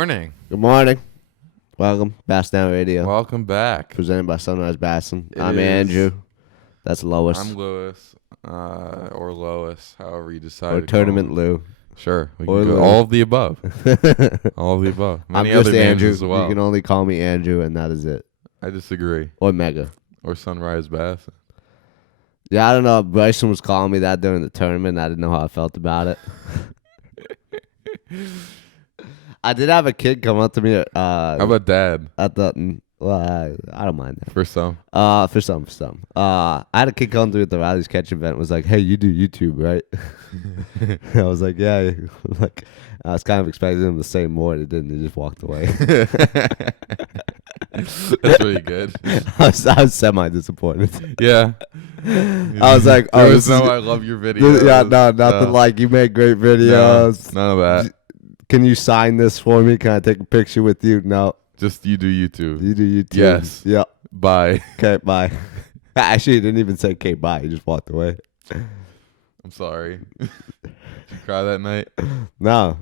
morning. Good morning. Welcome, Bass Down Radio. Welcome back. Presented by Sunrise Bassin. It I'm is- Andrew. That's Lois. I'm Lewis, or Lois, however you decide. Or to Tournament call Lou. it. Sure, we Or can go Lou. all of the above. All of the above. I'm Many just other names Andrew. as well. You can only call me Andrew, and that is it. I disagree. Or Mega. Or Sunrise Bassin. Yeah, I don't know. Bryson was calling me that during the tournament. I didn't know how I felt about it. I did have a kid come up to me. How about Dad? At the. Well, I don't mind that. For some. For some. I had a kid come through at the Riley's Catch event. Was like, "Hey, you do YouTube, right?" I was like, "Yeah." Like, I was kind of expecting him to say more. He didn't. He just walked away. That's really good. I was semi disappointed. Yeah. I was like, there "Oh, was this no is I love your videos. yeah, no, nothing like you make great videos. No, none of that. Can you sign this for me? Can I take a picture with you? No, Just you do YouTube. you do YouTube. Yes. Yep. Bye. Okay, bye." Actually, he didn't even say "okay, bye." He just walked away. I'm sorry. Did you cry that night? No.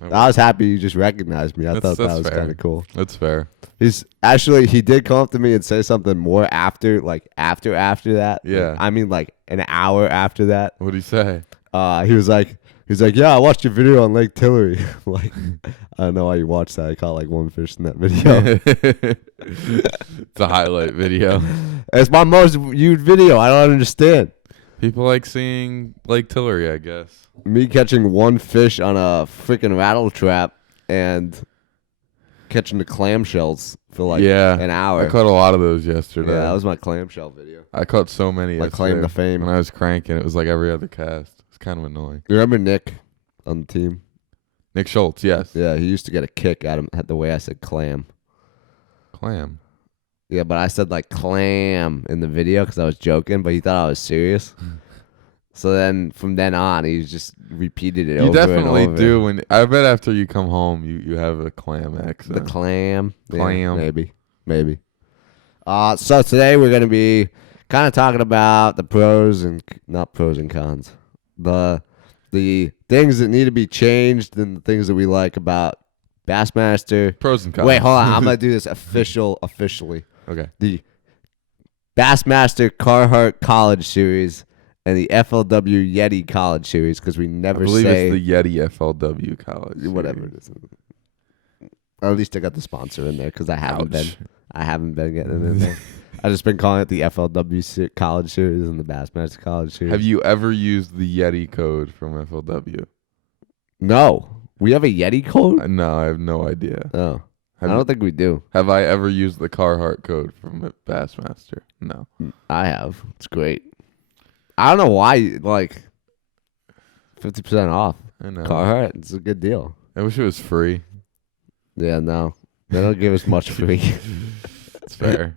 I was happy you just recognized me. I thought that was fair. kind of cool. That's fair. He did come up to me and say something more after that. Yeah. I mean, like an hour after that. What'd he say? He was like, "Yeah, I watched your video on Lake Tillery." I'm like, I don't know why you watched that. I caught like one fish in that video. It's a highlight video. It's my most viewed video. I don't understand. People like seeing Lake Tillery, I guess. Me catching one fish on a freaking rattle trap and catching the clamshells for like an hour. I caught a lot of those yesterday. Yeah, that was my clamshell video. I caught so many My yesterday. claim to fame. When I was cranking, it was like every other cast. It's kind of annoying. You remember Nick on the team? Nick Schultz, yes. Yeah, he used to get a kick out of the way I said clam. Clam. Yeah, but I said like clam in the video because I was joking, but he thought I was serious. So then from then on, he just repeated it You over and definitely over. do. I bet after you come home, you have a clam accent. The clam. Clam. Yeah, maybe. So today we're going to be kind of talking about the not pros and cons. The things that need to be changed and the things that we like about Bassmaster. Pros and cons. Wait, hold on. I'm going to do this officially. Okay. The Bassmaster Carhartt College Series and the FLW Yeti College Series, because we never I believe say it's the Yeti FLW college. whatever it is. Or at least I got the sponsor in there because I haven't been getting it in there. I just been calling it the FLW College Series and the Bassmaster College Series. Have you ever used the Yeti code from FLW? No, we have a Yeti code. No, I have no idea. Oh, I don't think we do. Have I ever used the Carhartt code from Bassmaster? No. I have. It's great. I don't know why. Like 50% off. I know. Carhartt. It's a good deal. I wish it was free. Yeah, no, they don't give us much free. It's fair.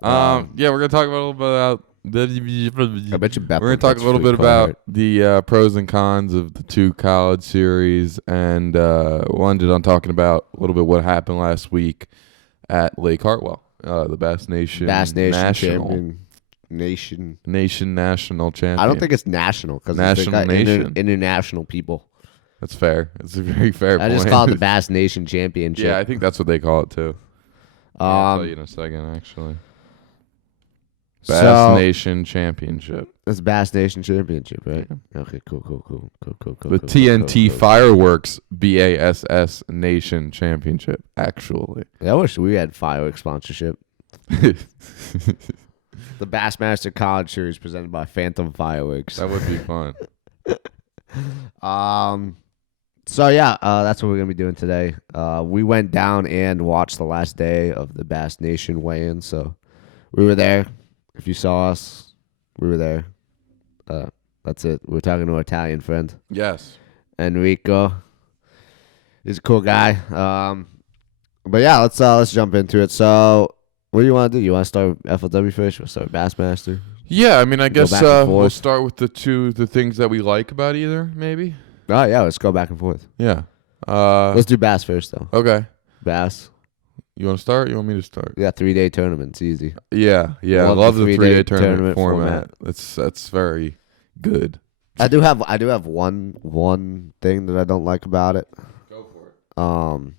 Yeah, we're gonna talk about a little bit about. I bet you bet. We're gonna talk a little bit about the pros and cons of the two college series, and we'll end it on talking about a little bit what happened last week at Lake Hartwell, the Bass Nation National champion. National champion. I don't think it's national because National Nation. International people. That's fair. It's a very fair point. I just call it the Bass Nation Championship. Yeah, I think that's what they call it too. I'll tell you in a second, actually. Bass Nation Championship. It's Bass Nation Championship, right? Yeah. Okay, cool. The TNT Fireworks BASS Nation Championship, actually. I wish we had fireworks sponsorship. The Bassmaster College Series presented by Phantom Fireworks. That would be fun. So yeah, that's what we're gonna be doing today. We went down and watched the last day of the Bass Nation weigh-in. So we were there. If you saw us, we were there. That's it. We were talking to our Italian friend Yes. Enrico. He's a cool guy. But yeah, let's jump into it. So what do you want to do? You want to start with FLW first? Or start with Bassmaster? Yeah, I mean, I guess back and we'll forth. start with the things that we like about either, maybe. Oh yeah, let's go back and forth. Yeah. Let's do Bass first though. Okay. Bass. You want to start? You want me to start? Yeah, 3-day tournaments, easy. Yeah. I Love love the the 3-day 3-day tournament format. That's very good. I do have one thing that I don't like about it. Go for it.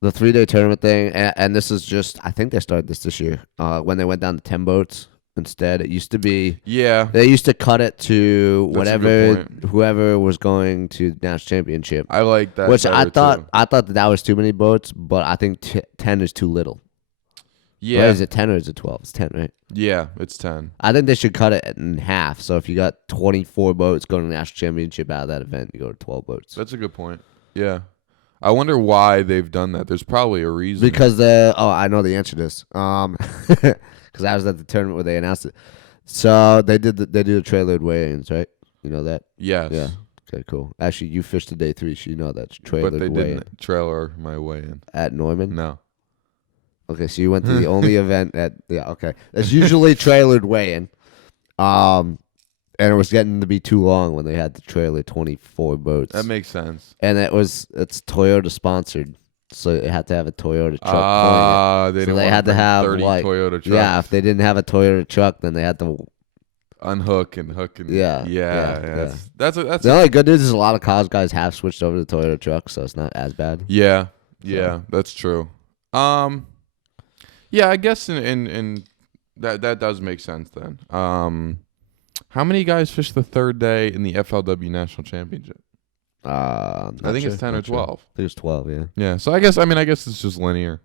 The 3-day tournament thing, and this is just, I think they started this year, when they went down to 10 boats instead. It used to be, Yeah, they used to cut it to that's a good whatever, point. whoever was going to the national championship, I like that which better too. I thought that was too many boats, but I think 10 is too little. Or Yeah, is it 10 or is it 12? It's 10, right? yeah, it's 10. I think they should cut it in half. So if you got 24 boats going to the national championship out of that event, you go to 12 boats. That's a good point. Yeah. I wonder why they've done that. There's probably a reason. Because I know the answer to this. Because I was at the tournament where they announced it. So they do the trailered weigh-ins, right? You know that? Yes. Yeah. Okay, cool. Actually, you fished the day 3, so you know that's But trailered they weigh-in didn't trailer my way in. at Norman. No. Okay, so you went to the only event at okay. It's usually trailered weigh-in. And it was getting to be too long when they had to trailer 24 boats. That makes sense. And it's Toyota sponsored, so it had to have a Toyota truck. They So didn't they want had to have 30 Toyota trucks. yeah. If they didn't have a Toyota truck, then they had to. Unhook and hook and Yeah. That's The only good news is a lot of college guys have switched over to Toyota trucks, so it's not as bad. yeah, that's true. Yeah, I guess in that does make sense then. How many guys fished the third day in the FLW National Championship? I think it's 10 or 12. I think it's 12. Yeah. Yeah, so I guess it's just linear.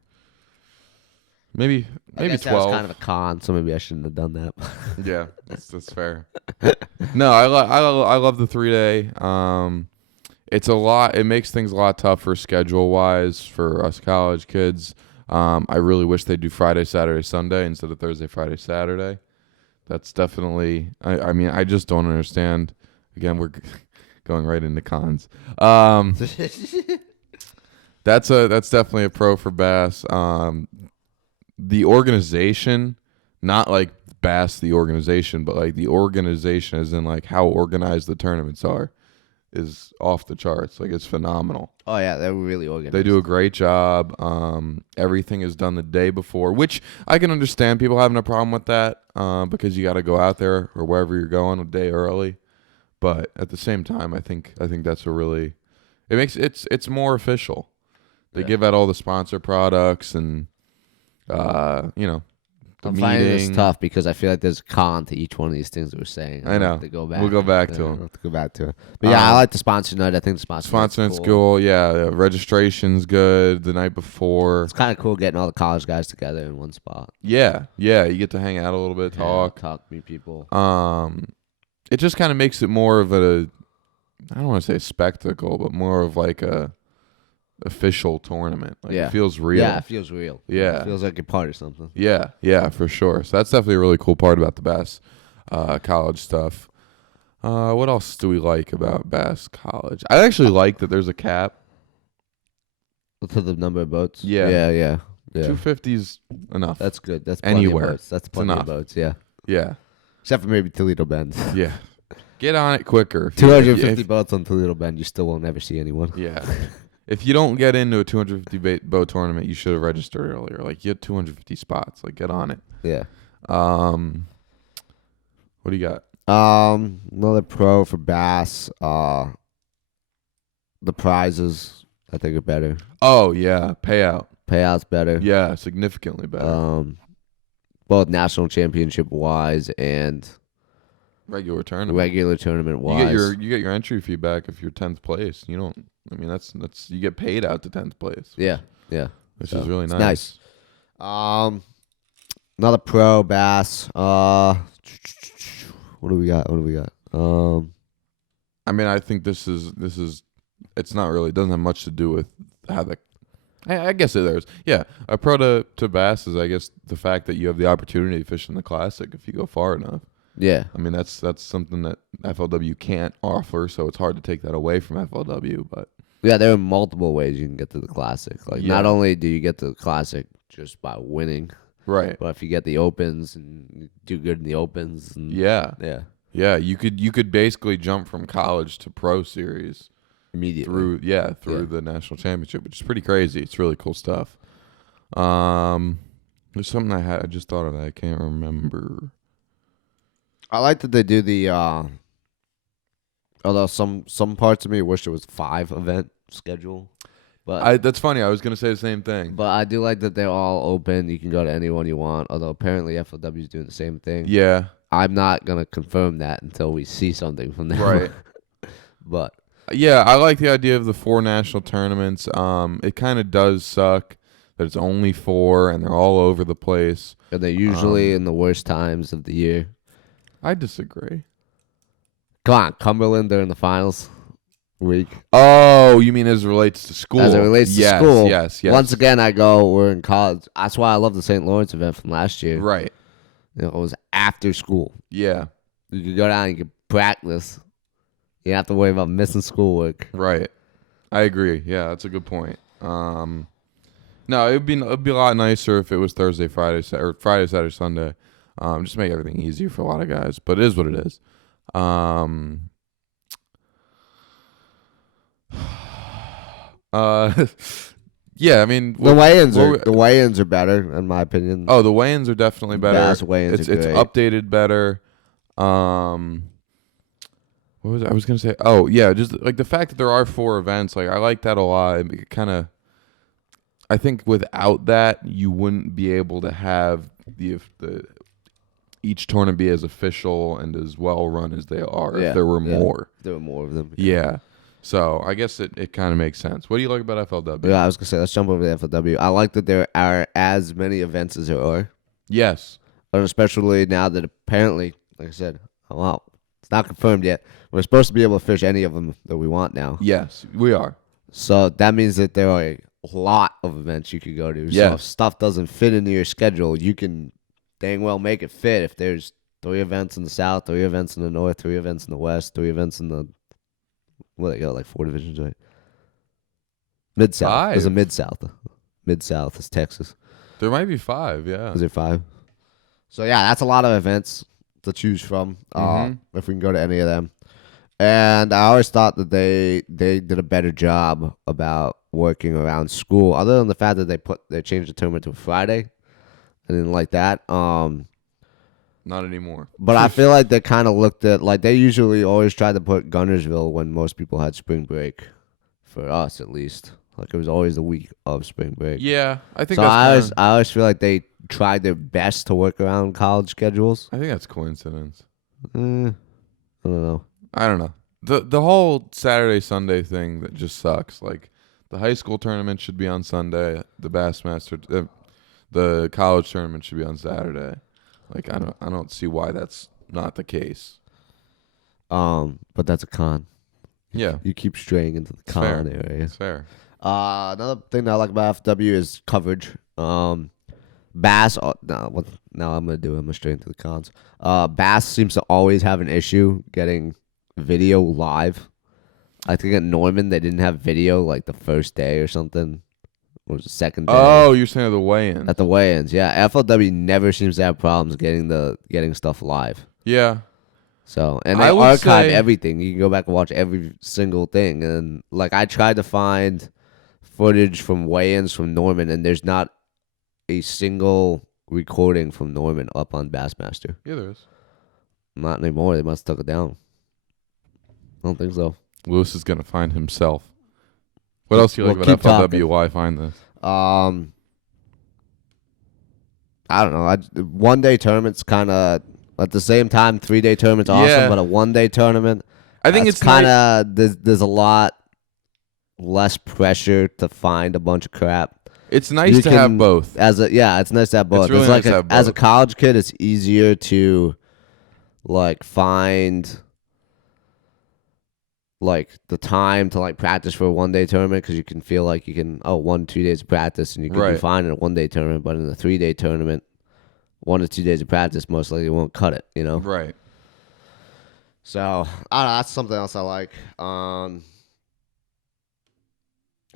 Maybe I guess 12. that was kind of a con, so maybe I shouldn't have done that. Yeah, that's fair. No, I love the 3-day. It's a lot. It makes things a lot tougher schedule wise for us college kids. I really wish they do Friday, Saturday, Sunday instead of Thursday, Friday, Saturday. That's definitely. I mean, I just don't understand. Again, we're going right into cons. That's definitely a pro for Bass. The organization, not like Bass the organization, but like the organization as in like how organized the tournaments are, is off the charts. Like it's phenomenal. Oh yeah, they're really organized. They do a great job. Everything is done the day before, which I can understand people having a problem with that because you got to go out there or wherever you're going a day early. But at the same time, I think that's a really it's more official. They give out all the sponsor products and I'm finding this tough because I feel like there's a con to each one of these things that we're saying. I know. Have to go back. We'll go back to We'll them. have to go back to it. But yeah, I like the sponsor night. I think the sponsor night's night's cool. Yeah, registration's good the night before. It's kind of cool getting all the college guys together in one spot. Yeah. You get to hang out a little bit, meet people. It just kind of makes it more of a, I don't want to say spectacle, but more of like a official tournament. Like it feels real. Yeah, it feels real. Yeah. It feels like a part of something. Yeah, for sure. So that's definitely a really cool part about the Bass college stuff. What else do we like about Bass College? I actually like that there's a cap. To the number of boats? Yeah. Yeah. 250's enough. That's good. That's plenty Anywhere. of boats. That's plenty of boats, yeah. Yeah. Except for maybe Toledo Bend. Yeah. Get on it quicker. 250 boats on Toledo Bend, you still won't ever see anyone. Yeah. If you don't get into a 250 boat tournament, you should have registered earlier. Like, you had 250 spots. Like, get on it. Yeah. What do you got? Another pro for Bass. The prizes, I think, are better. Oh, yeah. Payouts better. Yeah, significantly better. Both national championship wise and regular tournament wise. You get your entry fee back if you're 10th place. You don't. I mean, that's you get paid out to 10th place. Yeah. Which is really nice. Nice. Another pro Bass. What do we got? I mean, I think this is. It's not really. It doesn't have much to do with how the. I guess it is. Yeah, a pro to Bass is, I guess, the fact that you have the opportunity to fish in the Classic if you go far enough. Yeah. I mean, that's something that FLW can't offer, so it's hard to take that away from FLW. But yeah, there are multiple ways you can get to the Classic. Like, not only do you get to the Classic just by winning, right? But if you get the Opens and do good in the Opens, and yeah, you could basically jump from college to pro series immediately through the national championship, which is pretty crazy. It's really cool stuff. There's something I just thought of that I can't remember. I like that they do the. Although some parts of me wish it was 5 event schedule. But That's funny. I was gonna say the same thing. but I do like that they're all open. You can go to anyone you want. Although apparently FLW is doing the same thing. Yeah. I'm not gonna confirm that until we see something from them. Right. But Yeah, I like the idea of the 4 national tournaments. It kind of does suck that it's only 4 and they're all over the place. and they're usually in the worst times of the year. I disagree. Come on, Cumberland, they're in the finals week. Oh, you mean as it relates to school? As it relates to yes, school, Yes. Once again, we're in college. That's why I love the St. Lawrence event from last year. Right. It was after school. Yeah. You could go down and you could practice. You don't have to worry about missing schoolwork. Right. I agree. Yeah, that's a good point. No, it'd be a lot nicer if it was Thursday, Friday, or Friday, Saturday, Sunday. Just make everything easier for a lot of guys. But it is what it is. Yeah, I mean The weigh-ins are better in my opinion. Oh, the weigh-ins are definitely better. Bass weigh-ins are It's great. updated better. What was I was gonna say? Oh yeah, just like the fact that there are 4 events, like I like that a lot. It kind of, I think without that you wouldn't be able to have the each tournament be as official and as well run as they are if there were more. There were more of them. Yeah. So I guess it kind of makes sense. What do you like about FLW? Yeah, I was gonna say let's jump over to FLW. I like that there are as many events as there are. Yes. And especially now that apparently, like I said, well, it's not confirmed yet. We're supposed to be able to fish any of them that we want now. Yes, we are. So that means that there are a lot of events you could go to. Yeah. So if stuff doesn't fit into your schedule, you can dang well make it fit. If there's 3 events in the south, 3 events in the north, 3 events in the west, 3 events in the they got like 4 divisions, right? Mid South. 5. There's a Mid South. Mid South is Texas. There might be 5. Yeah. Is there 5? So yeah, that's a lot of events to choose from. If we can go to any of them. And I always thought that they did a better job about working around school, other than the fact that they changed the tournament to a Friday. I didn't like that. Not anymore. But I feel like they kind of looked at, like, they usually always try to put Gunnersville when most people had spring break, for us at least. Like, it was always the week of spring break. Yeah, I think So that's I always feel like they tried their best to work around college schedules. I think that's coincidence. I don't know. I don't know. The whole Saturday Sunday thing that just sucks. Like the high school tournament should be on Sunday. The Bassmaster, the college tournament should be on Saturday. Like I don't see why that's not the case. But that's a con. Yeah, You keep straying into the con area. it's fair. Another thing that I like about FW is coverage. Bass. Now I'm gonna straight into the cons. Bass seems to always have an issue getting video live. I think at Norman they didn't have video like the first day or something. Or was the second day? Oh, you're saying the weigh-in. At the weigh-ins, yeah. FLW never seems to have problems getting stuff live. Yeah. So, and they I would archive say- everything. You can go back and watch every single thing. And like I tried to find footage from weigh-ins from Norman, and there's not a single recording from Norman up on Bassmaster. Yeah, there is. Not anymore. They must have took it down. I don't think so. Lewis is gonna find himself. What else do you like Well, about keep FLW? talking. Why find this? I don't know. One-day tournaments kind of at the same time. 3-day tournaments awesome, Yeah. but a one-day tournament. I think it's kind of there's a lot less pressure to find a bunch of crap. It's nice You to have can- both. It's nice to have both. really It's like nice to have as a both. college kid, it's easier to like find like the time to like practice for a one-day tournament because you can feel like you can 1-2 days of practice and you can be Right. fine in a one-day tournament, but in a 3-day tournament, 1 to 2 days of practice most likely won't cut it. Right. So I don't know, that's something else I like.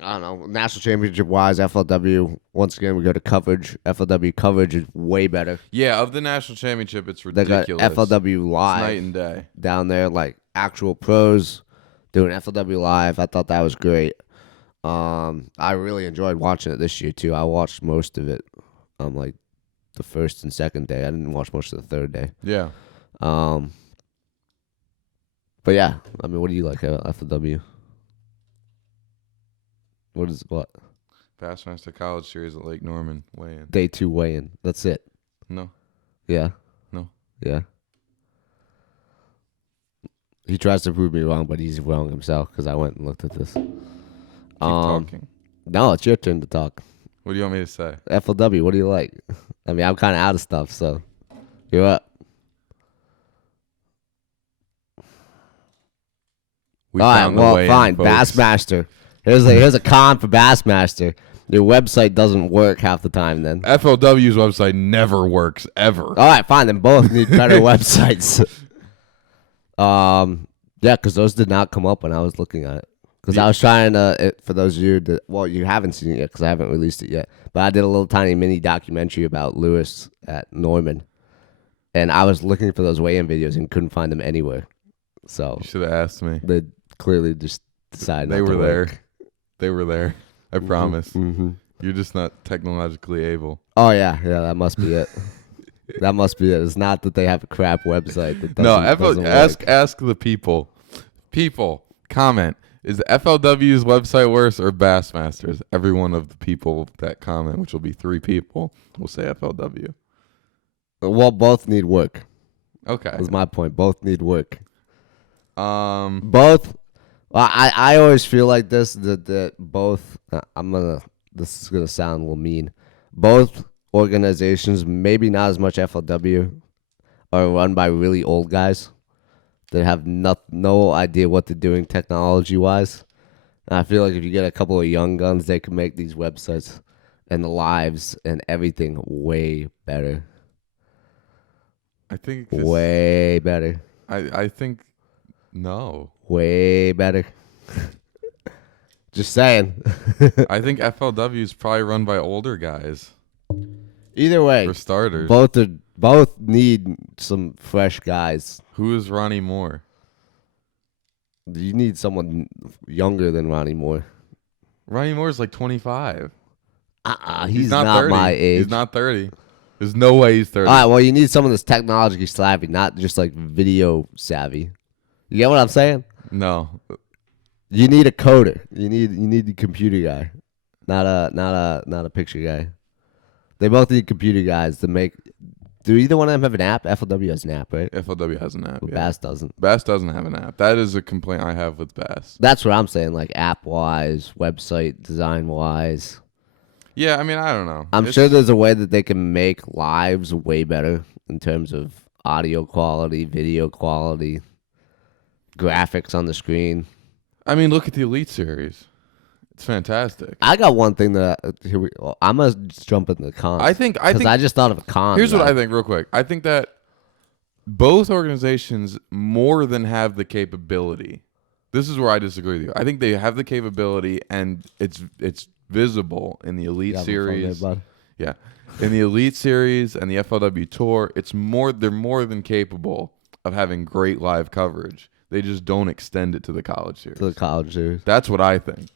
I don't know. National championship wise, FLW. Once again, we go to coverage. FLW coverage is way better. Yeah, of the national championship, it's They got ridiculous. FLW It's live night and day. down there, like actual pros doing FLW live. I thought that was great. I really enjoyed watching it this year too. I watched most of it. Like the first and second day. I didn't watch most of the third day. Yeah. But yeah, I mean, what do you like about FLW? What is what? Bassmaster College Series at Lake Norman weigh-in. Day 2 weigh-in. That's it. No. Yeah. No. Yeah. He tries to prove me wrong, but he's wrong himself because I went and looked at this. Keep talking. No, it's your turn to talk. What do you want me to say? FLW, what do you like? I mean, I'm kind of out of stuff, so you're up. We All right, found the well, weigh-in, fine. folks. Bassmaster. Here's a con for Bassmaster. Your website doesn't work half the time then. FLW's website never works, ever. All right, fine. Then both need better websites. Yeah, because those did not come up when I was looking at it. Because I was trying to, for those of you that, well, you haven't seen it yet because I haven't released it yet. But I did a little tiny mini documentary about Lewis at Norman. And I was looking for those weigh-in videos and couldn't find them anywhere. So You should have asked me. they clearly just decided They not were to there. work. They were there. I promise. Mm-hmm. You're just not technologically able. Oh, yeah, that must be it. That must be it. It's not that they have a crap website that No, doesn't work. ask the people. People, comment. Is FLW's website worse or Bassmasters? Every one of the people that comment, which will be 3 people, will say FLW. Well, both need work. Okay. That's my point. Both need work. Um. Both. Well, I always feel like this that both. This is gonna sound a little mean. Both organizations, maybe not as much FLW, are run by really old guys that have no idea what they're doing technology wise. And I feel like if you get a couple of young guns, they can make these websites and the lives and everything way better. I think Way better. I think no. Way better. Just saying. I think FLW is probably run by older guys. Either way, For starters. both need some fresh guys. Who is Ronnie Moore? You need someone younger than Ronnie Moore. Ronnie Moore's like 25. He's not 30. my age. He's not 30. There's no way he's 30. All right, well, you need someone that's technologically savvy, not just like video savvy. You get what I'm saying? No. You need a coder. You need the computer guy, not a picture guy. They both need computer guys to make. Do either one of them have an app? FLW has an app, right? FLW has an app. But Yeah. Bass doesn't. Bass doesn't have an app. That is a complaint I have with Bass. That's what I'm saying, like app-wise, website design-wise. Yeah, I mean, I don't know. I'm sure there's a way that they can make lives way better in terms of audio quality, video quality, graphics on the screen. I mean, look at the Elite Series. It's fantastic. I got one thing that I'm gonna just jump into the cons. I think I just thought of a con. Here's what I think, real quick. I think that both organizations more than have the capability. This is where I disagree with you. I think they have the capability, and it's visible in the Elite Series. Yeah, in the Elite Series and the FLW Tour, they're more than capable of having great live coverage. They just don't extend it to the College Series. To the College Series. That's what I think.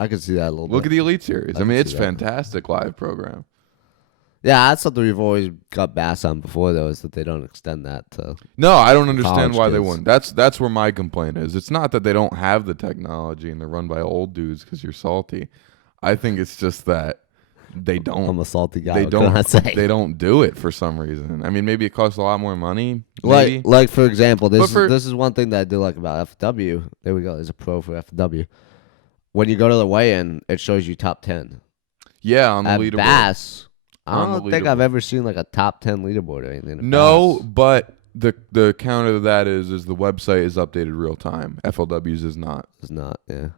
I can see that a little bit. Look at the Elite Series. I can mean, it's see that. fantastic live program. Yeah, that's something we've always got Bass on before, though, is that they don't extend that to. No, I don't understand College why they kids. wouldn't. That's where my complaint is. It's not that they don't have the technology and they're run by old dudes because you're salty. I think it's just that they don't. I'm a salty guy. They what can I say? They don't do it for some reason. I mean, maybe it costs a lot more money. Maybe. Like for example, this But is one thing that I do like about FW. There we go. There's a pro for FW. When you go to the weigh-in, it shows you top 10. Yeah, on the At leaderboard. Bass, I On don't the think I've leaderboard. ever seen like a top 10 leaderboard or anything. at No, Bass. but the counter to that is the website is updated real time. FLW's is not. It's not. Yeah.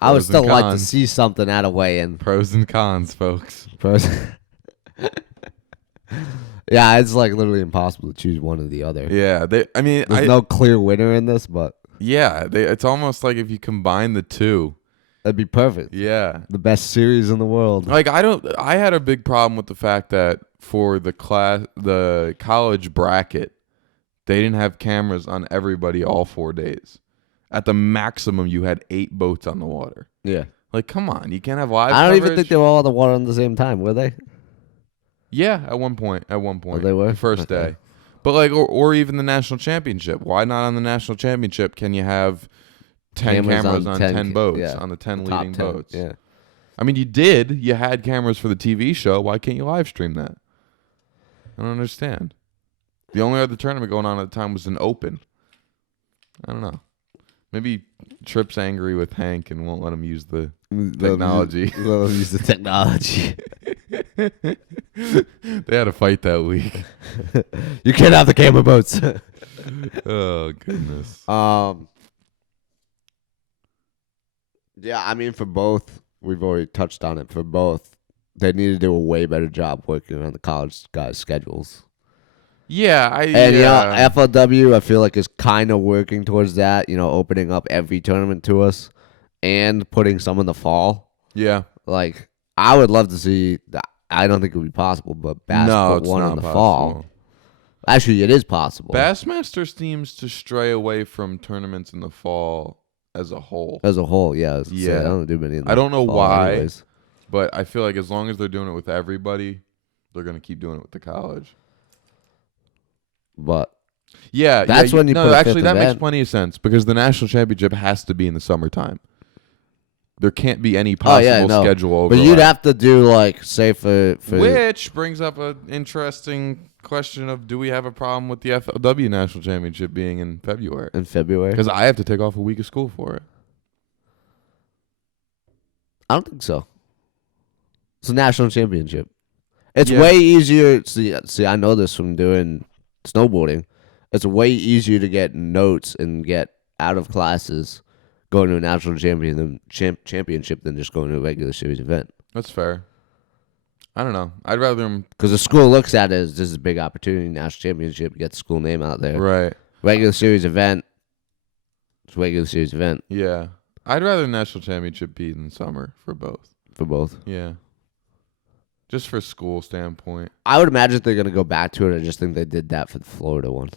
I would Pros and still like to cons. see something at a weigh-in. Pros and cons, folks. Yeah, it's like literally impossible to choose one or the other. Yeah, There's no clear winner in this, but Yeah, it's almost like if you combine the two. that'd be perfect. Yeah. The best series in the world. Like I had a big problem with the fact that for the college bracket, they didn't have cameras on everybody all 4 days. At the maximum, you had 8 boats on the water. Yeah. Like, come on, you can't have live I don't even coverage? think they were all on the water at the same time, were they? Yeah, at one point. they were? The first Okay. day. But like, or even the national championship. Why not on the national championship? Can you have 10 cameras on 10 boats on the 10 leading 10, boats? Yeah. I mean, you had cameras for the TV show. Why can't you live stream that? I don't understand. The only other tournament going on at the time was an Open. I don't know. Maybe Tripp's angry with Hank and won't let him use the technology. Let him use the technology. They had a fight that week. You can't have the camera boats. Oh, goodness. Yeah, I mean, for both, we've already touched on it. For both, they need to do a way better job working around the college guys' schedules. Yeah, FLW, I feel like is kind of working towards that. Opening up every tournament to us, and putting some in the fall. Yeah, like I would love to see. I don't think it would be possible, but put one in the fall. Actually, it is possible. Bassmaster seems to stray away from tournaments in the fall as a whole. As a whole, yeah. Yeah, I don't do many. I don't know why, anyways. But I feel like as long as they're doing it with everybody, they're gonna keep doing it with the college. But yeah, that's when you put actually that event. makes plenty of sense because the national championship has to be in the summertime. There can't be any possible schedule overlap. But you'd have to do say for which brings up an interesting question of do we have a problem with the FLW national championship being in February? In February, because I have to take off a week of school for it. I don't think so. It's a national championship. It's way easier. See, I know this from doing snowboarding. It's way easier to get notes and get out of classes going to a national championship than just going to a regular series event. That's fair. I don't know. I'd rather them because the school looks at it as this is a big opportunity. National championship, get the school name out there. Right. Regular series event. It's a regular series event. Yeah. I'd rather national championship be in the summer for both. For both. Yeah. Just for school standpoint. I would imagine they're going to go back to it. I just think they did that for the Florida one.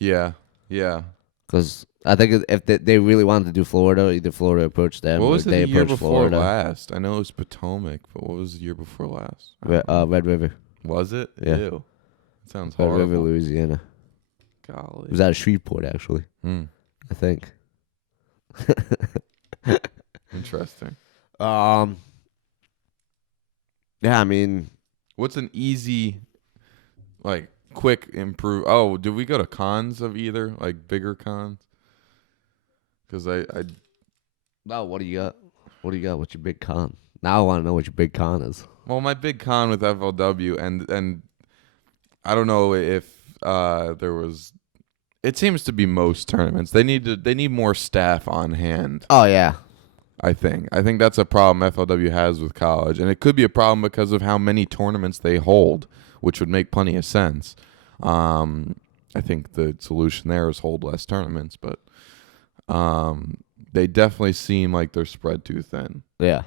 Yeah. Yeah. Because I think if they really wanted to do Florida, either Florida approached them what was or it they the year approached before Florida. last? I know it was Potomac, but what was the year before last? Red River. Was it? Yeah. Ew. That sounds Red horrible. River, Louisiana. Golly. It was out of Shreveport, actually. I think. Interesting. Yeah, I mean, what's an easy, quick improve? Oh, did we go to cons of either? Bigger cons? Because well, what do you got? What do you got? What's your big con? Now I want to know what your big con is. Well, my big con with FLW, and I don't know if there was. It seems to be most tournaments. They need more staff on hand. Oh yeah. I think that's a problem FLW has with college, and it could be a problem because of how many tournaments they hold, which would make plenty of sense. I think the solution there is hold less tournaments, but they definitely seem like they're spread too thin. Yeah,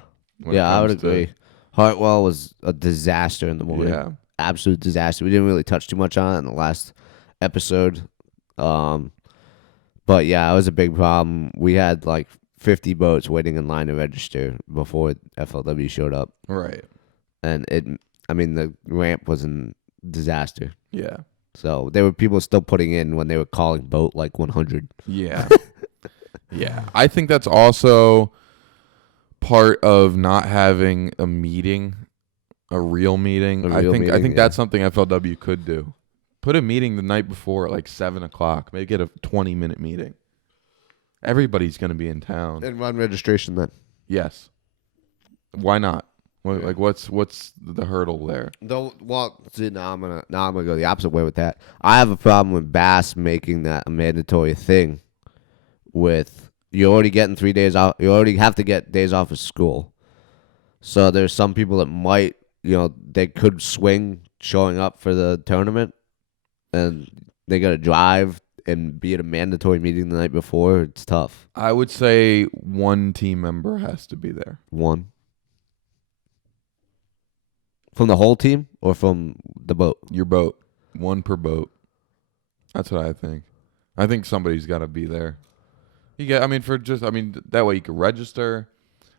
I would agree. Hartwell was a disaster in the morning. Yeah, absolute disaster. We didn't really touch too much on it in the last episode, but yeah, it was a big problem. We had 50 boats waiting in line to register before FLW showed up. Right. And the ramp was a disaster. Yeah. So there were people still putting in when they were calling boat 100. Yeah. Yeah. I think that's also part of not having a meeting, a real meeting. I think that's something FLW could do. Put a meeting the night before at 7 o'clock. Make it a 20-minute meeting. Everybody's going to be in town. And run registration then. Yes. Why not? What's the hurdle there? See, now I'm gonna go the opposite way with that. I have a problem with Bass making that a mandatory thing. With you're already getting 3 days off, you already have to get days off of school. So there's some people that might, they could swing showing up for the tournament, and they gotta drive and be at a mandatory meeting the night before. It's tough. I would say one team member has to be there. One. From the whole team or from the boat? Your boat. One per boat. That's what I think. I think somebody's got to be there. That way you can register,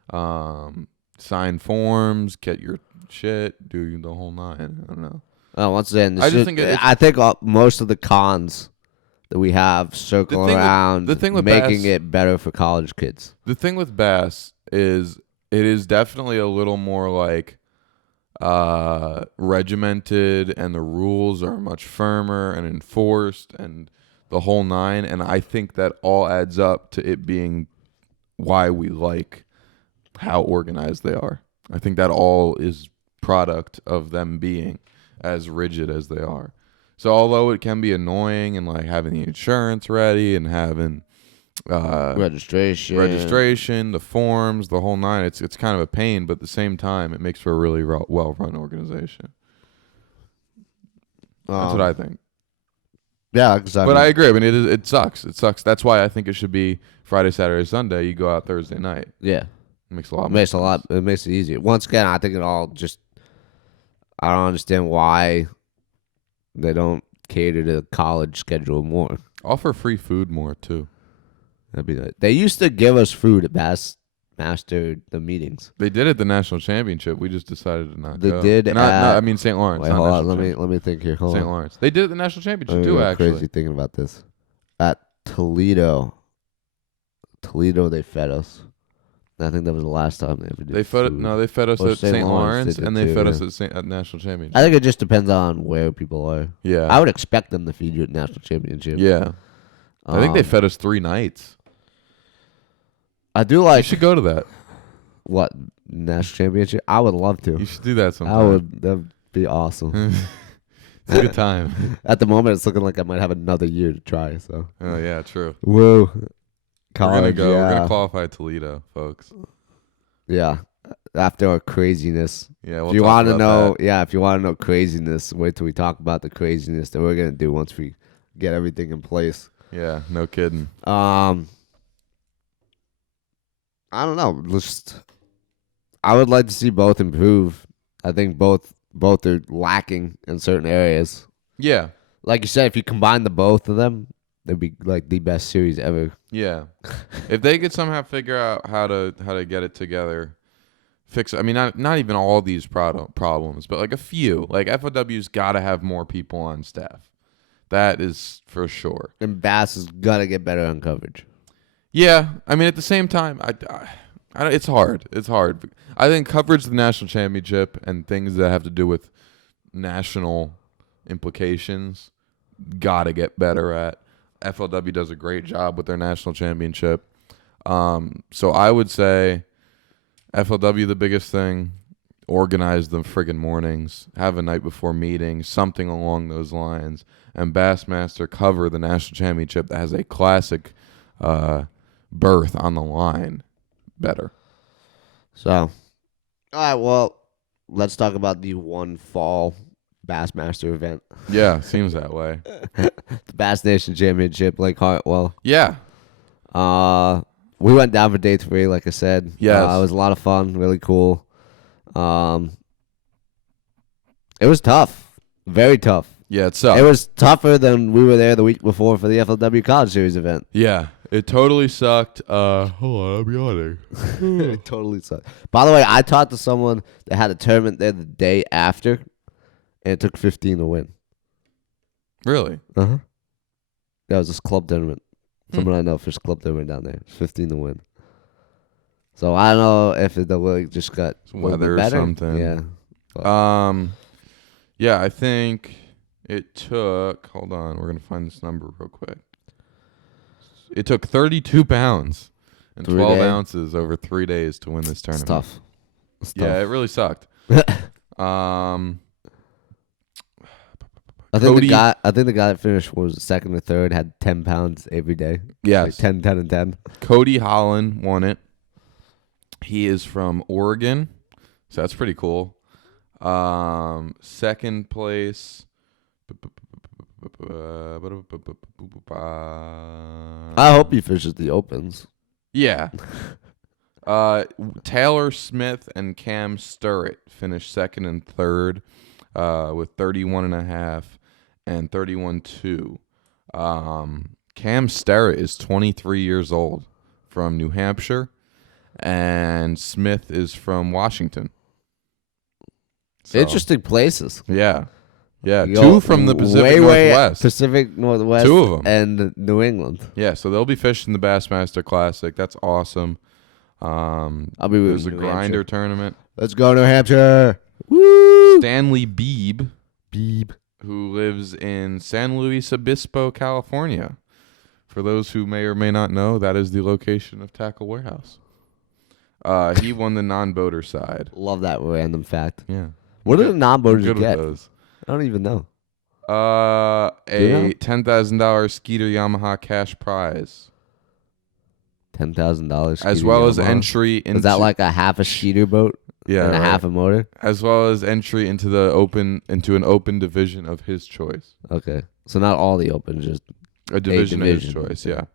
sign forms, get your shit, do the whole nine. I don't know. Once again, I just think I think most of the cons that we have circle around the thing with making bass, it better for college kids. The thing with bass is it is definitely a little more like regimented, and the rules are much firmer and enforced and the whole nine. And I think that all adds up to it being why we like how organized they are. I think that all is product of them being as rigid as they are. So although it can be annoying and like having the insurance ready and having registration, the forms, the whole nine, it's kind of a pain, but at the same time, it makes for a really well-run organization. That's what I think. Yeah, exactly. But I agree. I mean, it sucks. It sucks. That's why I think it should be Friday, Saturday, Sunday. You go out Thursday night. Yeah, it makes a lot. It makes it easier. Once again, I think it all just. I don't understand why they don't cater to the college schedule more. Offer free food more too. That'd be nice. They used to give us food at Bassmaster the meetings. They did at the national championship. We just decided to not go. They did. I mean St. Lawrence. Wait, hold on. Let me think here. St. Lawrence. They did at the national championship too. Actually, crazy thinking about this. At Toledo, they fed us. I think that was the last time they ever did. They fed us at St. Lawrence, and they fed us at national championship. I think it just depends on where people are. Yeah, I would expect them to feed you at national championship. Yeah, I think they fed us 3 nights. I do like. You should go to that. What, national championship? I would love to. You should do that sometime. That'd be awesome. It's a good time. At the moment, it's looking like I might have another year to try. So. Oh yeah, true. Whoa. College, We're gonna qualify Toledo, folks. Yeah. After our craziness. Yeah. If you want to know, if you want to know craziness, wait till we talk about the craziness that we're gonna do once we get everything in place. Yeah. No kidding. I don't know. I would like to see both improve. I think both are lacking in certain areas. Yeah. Like you said, if you combine the both of them, it'd be like the best series ever. Yeah. If they could somehow figure out how to get it together, fix it. I mean, not even all these problems, but like a few. Like FOW's got to have more people on staff. That is for sure. And Bass has got to get better on coverage. Yeah, I mean, at the same time, it's hard. It's hard. I think coverage of the national championship and things that have to do with national implications got to get better at. FLW does a great job with their national championship. So I would say FLW, the biggest thing, organize the friggin' mornings, have a night before meetings, something along those lines, and Bassmaster cover the national championship that has a classic berth on the line better. So, all right, well, let's talk about the one fall Bassmaster event. Yeah, seems that way. The Bass Nation Championship, Lake Hartwell. Yeah. We went down for day 3, like I said. Yes. It was a lot of fun, really cool. It was tough. Very tough. Yeah, it sucked. It was tougher than we were there the week before for the FLW College Series event. Yeah, it totally sucked. Hold on, I'm yawning. It totally sucked. By the way, I talked to someone that had a tournament there the day after, and it took 15 to win. Really? Uh-huh. That was this club tournament. Someone I know fished club tournament down there. 15 to win. So I don't know if the league just got weather or something. Yeah. But. Yeah, I think it took. Hold on, we're gonna find this number real quick. It took 32 pounds and 12 ounces over 3 days to win this tournament. It's tough. Yeah, it really sucked. I think the guy that finished was second or third, had 10 pounds every day. Yes. Like 10, 10, and 10. Cody Holland won it. He is from Oregon, so that's pretty cool. Second place. I hope he fishes the opens. Yeah. Taylor Smith and Cam Sturrett finished second and third with 31.5 and 31.2. Cam Sturrett is 23 years old from New Hampshire, and Smith is from Washington. So, interesting places. Yeah. Yeah, You 2 go from the Pacific way Northwest. Pacific Northwest. 2 of them. And New England. Yeah, so they'll be fishing the Bassmaster Classic. That's awesome. I'll be rooting There's a New grinder Hampshire. tournament. Let's go, New Hampshire. Woo! Stanley Beebe, who lives in San Luis Obispo, California. For those who may or may not know, that is the location of Tackle Warehouse. He won the non-boater side. Love that random fact. Yeah. What do the non-boaters Good get? with those. I don't even know. A you know? $10,000 Skeeter Yamaha cash prize, $10,000. as well as entry into. Is that like a half a Skeeter boat yeah, and a right. half a motor? As well as entry into an open division of his choice. Okay, so not all the open, just A division of his division. choice. Yeah.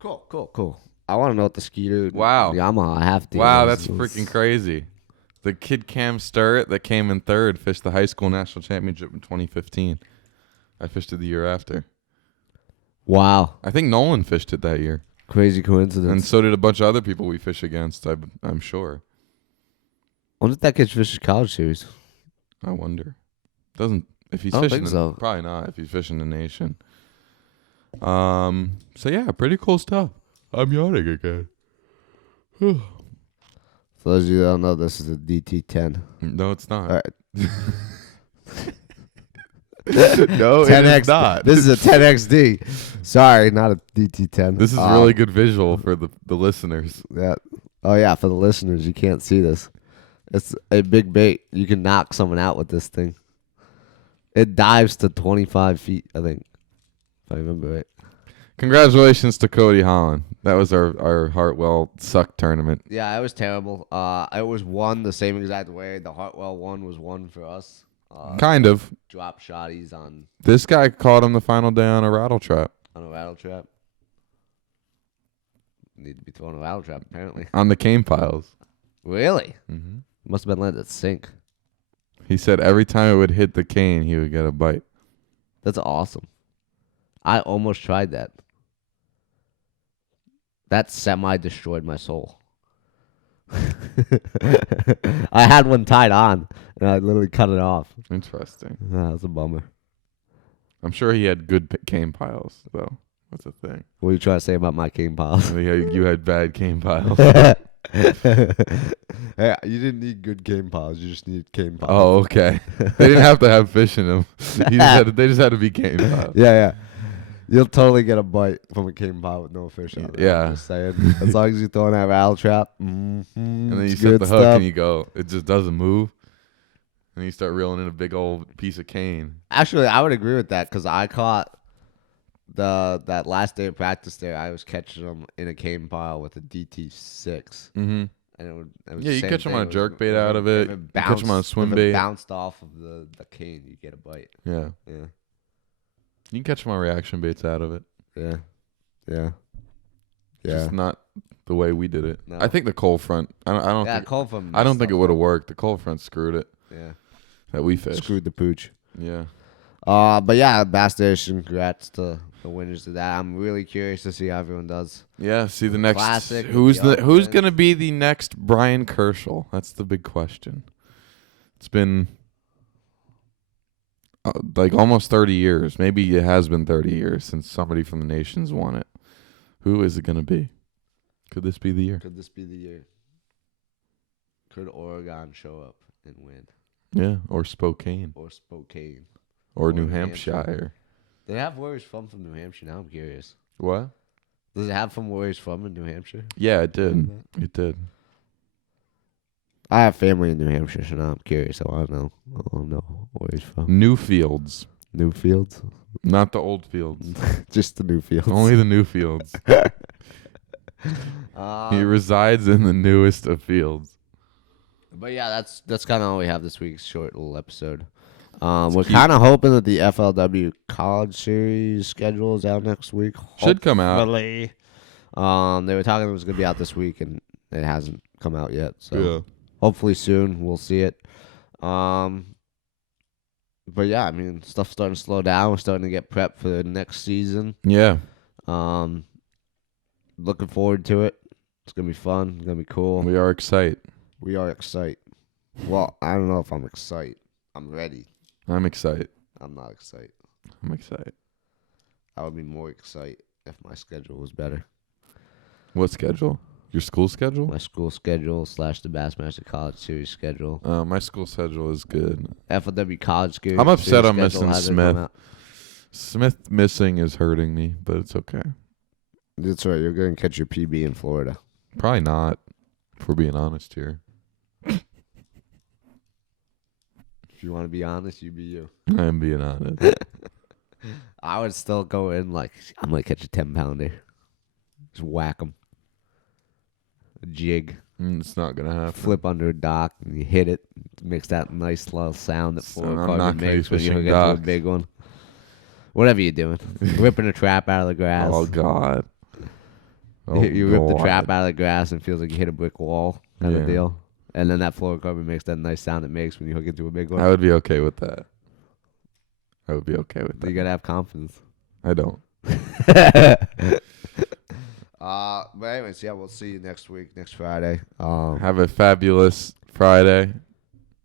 Cool. I want to know what the Skeeter Wow. Yamaha half deal Wow, is. that's freaking crazy. The kid Cam Sturrett that came in third fished the high school national championship in 2015. I fished it the year after. Wow, I think Nolan fished it that year. crazy coincidence. And so did a bunch of other people we fish against, I'm sure. I wonder if that kid's fishing college series. I wonder. If he's I don't fishing, think so. Probably not if he's fishing the nation. So yeah, pretty cool stuff. I'm yawning again. For those of you that don't know, this is a DT10. No, it's not. All right. No, it is not. This is a 10XD. Sorry, not a DT10. This is really good visual for the listeners. Yeah. Oh yeah, for the listeners, you can't see this. It's a big bait. You can knock someone out with this thing. It dives to 25 feet, I think, if I remember right. Congratulations to Cody Holland. That was our Hartwell Suck tournament. Yeah, it was terrible. It was won the same exact way. The Hartwell one was won for us. Kind of. Drop shotties on This guy caught him the final day on a rattle trap. a rattle trap. Need to be throwing a rattle trap, apparently. On the cane piles. Really? Mm-hmm. Must have been letting it sink. He said every time it would hit the cane, he would get a bite. That's awesome. I almost tried that. That semi-destroyed my soul. I had one tied on, and I literally cut it off. Interesting. That's a bummer. I'm sure he had good cane piles, though. That's the thing. What are you trying to say about my cane piles? You had bad cane piles. Hey, you didn't need good cane piles. You just needed cane piles. Oh, okay. They didn't have to have fish in them. They just had to be cane piles. Yeah. You'll totally get a bite from a cane pile with no fish on it. Yeah. I'm just saying. As long as you throw in that rattle trap. And then you set the hook and you go, it just doesn't move. And you start reeling in a big old piece of cane. Actually, I would agree with that because I caught that last day of practice there. I was catching them in a cane pile with a DT6. Mm-hmm. And it was Yeah, the you same catch them thing. on a jerk bait out of it. You catch them on a swim if bait. it bounced off of the cane, you get a bite. Yeah. Yeah. You can catch them on reaction baits out of it. Yeah. Just not the way we did it. No. I think the cold front. I don't Yeah, think. cold from. I don't think it would have worked. The cold front screwed it. Yeah. That we fished. Screwed the pooch. Yeah. But yeah, Bass Nation, congrats to the winners of that. I'm really curious to see how everyone does. Yeah. See the next. Classic, Who's Young gonna be the next Brian Kerschel? That's the big question. It's been like almost 30 years. Maybe it has been 30 years since somebody from the nations won it. Who is it gonna be? Could this be the year? Could this be the year? Could Oregon show up and win? Yeah. Or Spokane. Or Spokane? Or New Hampshire. They have warriors from New Hampshire. Now I'm curious. What? Does it have some warriors from in New Hampshire? Yeah, it did. It did. I have family in New Hampshire, so now I'm curious. I want to know. Where he's from. New fields. New fields? Not the old fields. Just the new fields. Only the new fields. He resides in the newest of fields. But yeah, that's kind of all we have this week's short little episode. We're kind of hoping that the FLW College Series schedule is out next week. Should come out. Hopefully. They were talking it was going to be out this week, and it hasn't come out yet. So hopefully soon we'll see it. But yeah, I mean, stuff's starting to slow down. We're starting to get prepped for the next season. Yeah. Looking forward to it. It's going to be fun. It's going to be cool. We are excited. We are excited. Well, I don't know if I'm excited. I'm ready. I'm excited. I'm not excited. I'm excited. I would be more excited if my schedule was better. What schedule? Your school schedule? My school schedule / the Bassmaster College Series schedule. My school schedule is good. FLW College Series. I'm upset I'm schedule missing hasn't come Smith. out. Smith missing is hurting me, but it's okay. That's right. You're going to catch your PB in Florida. Probably not, if we're being honest here. If you want to be honest, you be you. I am being honest. I would still go in like, I'm going to catch a 10-pounder. Just whack them. A jig. It's not going to happen. Flip under a dock and you hit it. Makes that nice little sound that So I'm not fluorocarbon gonna be makes when you fishing get to a docks. big one. Whatever you're doing. Ripping a trap out of the grass. Oh, God. Oh, You rip the God. trap out of the grass and it feels like you hit a brick wall kind Yeah. of deal. And then that fluorocarbon makes that nice sound it makes when you hook into a big one. I would be okay with that. I would be okay with that. You got to have confidence. I don't. But anyways, yeah, we'll see you next week, next Friday. Have a fabulous Friday.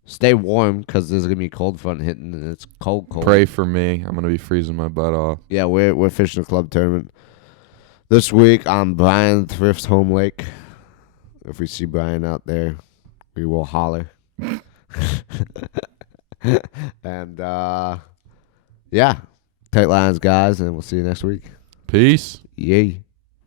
Stay warm because there's gonna be a cold front hitting and it's cold. Pray for me. I'm going to be freezing my butt off. Yeah, we're fishing a club tournament this week on Brian Thrift's home lake. If we see Brian out there, we will holler. And yeah, tight lines, guys, and we'll see you next week. Peace. Yay.